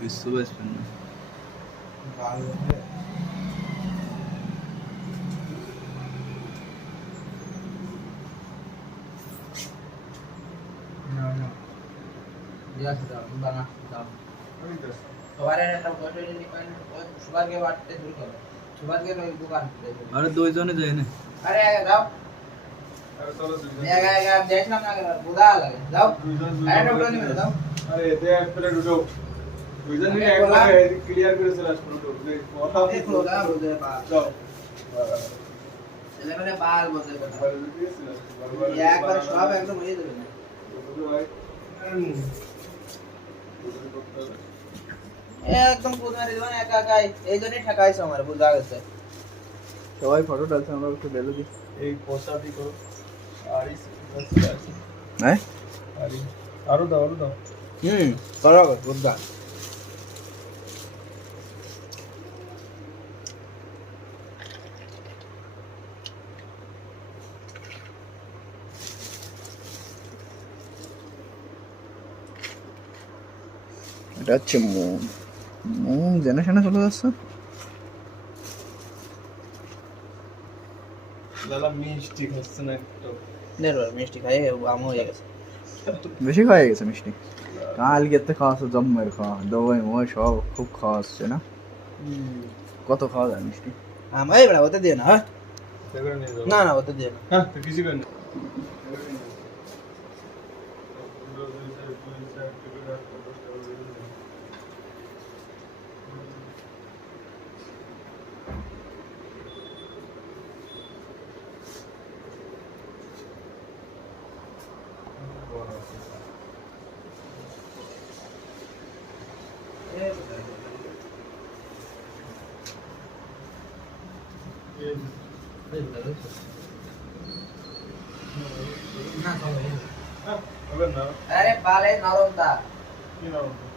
বিশ্ব বেসবেন না আরে দুইজনে যাই না अरे जाओ जैसे ना बुरा लगे जाओ अरे डॉक्टर नहीं मिला जाओ अरे दे पहले डुडो विजन ने एक बार क्लियर करे से लास्ट डुडो देख लो ना बोलते बाल जाओ चले मैंने बाल बोलते ये एक बार शॉप एकदम मुझे दे देना একদম কোথায় দিবেন একা একাই এইজন্যই ঠকাইছে আমার বুঝা গেছে সবাই ফটো ডালছে আমরা একটু বেলু দি এই পোস্টারটি করো আরি হ্যাঁ আরি আরো দাও করো বুঝা এটা হচ্ছে মোম জেনারেশনে চলে যাচ্ছে লালা মিষ্টি খাচ্ছে না একটু নেরো মিষ্টি খাই আম হয়ে গেছে বেশি খাওয়া গেছে মিষ্টি কাল গেতে খাওয়া জম্মের খাওয়া দবাই মই সব খুব খাওয়া হচ্ছে না কত খাওয়া যায় মিষ্টি আমায় বড় হতে দিও না হ্যাঁ দেখো নিয়ে যাও না না হতে দিও না হ্যাঁ তো কিছু করেন अरे बाले नरम था কি নাম